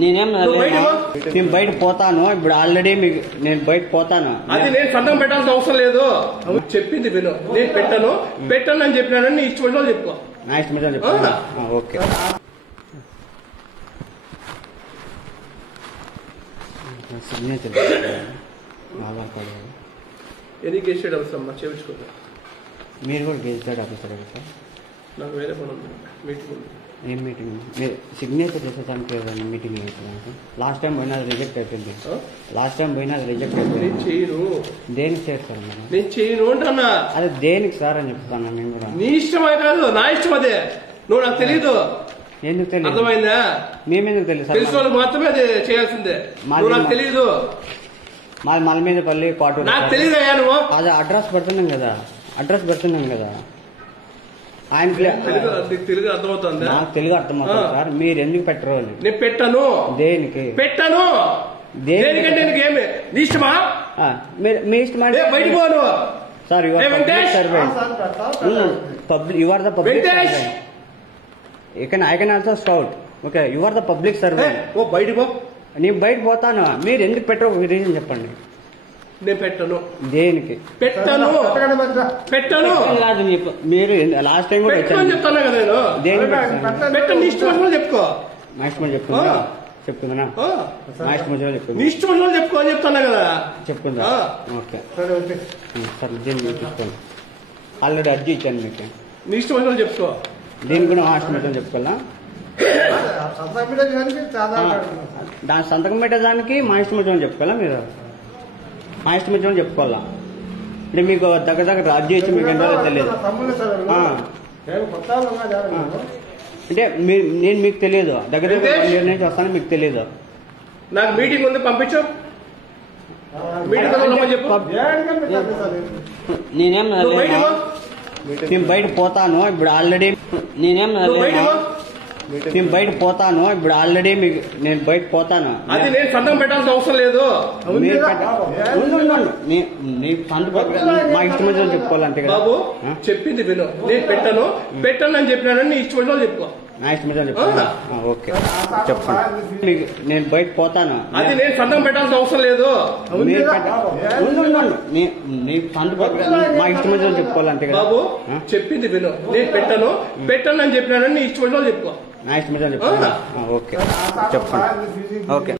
నేనేం నేను బయట పోతాను ఇప్పుడు ఆల్రెడీ మీకు నేను బయట పోతాను. అది నేను సంతకం పెట్టాల్సిన అవసరం లేదు. చెప్పింది విను. నేను పెట్టను అని చెప్పినాను. నీ ఇష్టం వచ్చిన చెప్పుకో. నా ఇష్టం వచ్చిన చెప్పుకో. ఓకే సిగ్నేచర్ ఆధార్ కార్డు ఎన్ని గెస్టెడ్ అవసరం చేయించుకోండి. మీరు కూడా గెజిటెడ్ ఆఫీసర్ కదా సార్? నాకు వేరే పని ఉంది, మీటింగ్ ఉంది. ఏం మీటింగ్? మీరు సిగ్నేచర్ చేసేదానికి మీటింగ్ అవుతుంది. లాస్ట్ టైం పోయినా రిజెక్ట్ అయిపోయింది. లాస్ట్ టైం పోయినా రిజెక్ట్ అయిపోయింది. నేను చేయను. దేనికి చేస్తారు మేడం? నేను చేయను అంటున్నా. అదే దేనికి సార్ అని చెప్తాను నేను కూడా. నీ ఇష్టమే కాదు, నా ఇష్టం అదే. నువ్వు నాకు తెలీదు. ఎందుకు తెలియదు? అర్థమైందా? మేమెందుకు తెలియదు? తెలిసిన వాళ్ళకి మాత్రమే అది చేయాల్సిందే. నువ్వు నాకు తెలీదు. మాది మల్మీదపల్లి కోట. నాకు తెలియదయ్యా. నువ్వు అదే అడ్రస్ పెడుతున్నాం కదా, అడ్రస్ పెడుతున్నాం కదా. ఆయన తెలుగు అర్థమవుతుంది. నాకు తెలుగు అర్థమవుతుంది సార్. మీరు ఎందుకు పెట్టరు అని. నేను పెట్టను. దేనికి పెట్టను? దేనికంటే ఏమి నీ ఇష్టమా? మీ ఇష్టమా? బయట పోను sir. You are public servant. You are the public servant. I can also shout. Okay, you are the public servant. ఓ బయట పో. నేను బయట పోతాను. మీరు ఎందుకు పెట్టరు రీజన్ చెప్పండి. నేను పెట్టను. దేనికి పెట్టను? పెట్టను కాదు. మీరు లాస్ట్ టైం కూడా చెప్తాను కదా నేను. దేనికి పెట్టను? నీ ఇష్టం వచ్చిన చెప్పుకో. నా ఇష్టం చెప్పుకుందా? చెప్తుందా? నా ఇష్టం వచ్చిన చెప్తుంది. నీ ఇష్టం వచ్చిన చెప్పుకో అని చెప్తాను కదా. చెప్పుకుందా? Okay sir. దీన్ని తీసుకోండి. ఆల్రెడీ అర్జీ ఇచ్చాను మీకు. నీ ఇష్టం వచ్చిన చెప్పుకో. దీనికి కూడా హాస్టల్ పెట్టని చెప్పుకోవాలా? దాని సంతకం పెట్టేదానికి మా ఇష్టం వచ్చామని చెప్పుకోవాలా? మీరు మా ఇష్టం వచ్చామని చెప్పుకోవాలా? అంటే మీకు దగ్గర అర్జీ ఇచ్చి మీకు ఎంతో తెలియదు అంటే నేను మీకు తెలియదు. దగ్గర నుంచి వస్తాను మీకు తెలియదు. నాకు మీటింగ్ ఉంది, పంపించు. మీటింగ్ చెప్పు. నేనేం నేను బయట పోతాను ఇప్పుడు ఆల్రెడీ. నేనేం నేను బయట పోతాను ఇప్పుడు ఆల్రెడీ మీకు నేను బయట పోతాను. అది నేను సంతకం పెట్టాల్సిన అవసరం లేదు. మా ఇష్టం వచ్చిన చెప్పుకోవాలంటే కదా. బాబు చెప్పింది విను. నేను పెట్టను అని చెప్పినాను. నీ ఇష్టం వచ్చిన చెప్పుకో. నా ఇష్టం వచ్చిన చెప్పుకోవాలా? ఓకే చెప్పండి. నేను బయట పోతాను. అది నేను సంతకం పెట్టాల్సిన అవసరం లేదు. మా ఇష్టం వచ్చిన చెప్పుకోవాలంటే కదా. బాబు చెప్పింది విను. నేను పెట్టను అని చెప్పినాను. నీ ఇష్టం వచ్చిన చెప్పుకో. నా ఇష్టం వచ్చిన చెప్పుకోవాలా? ఓకే చెప్పండి. ఓకే.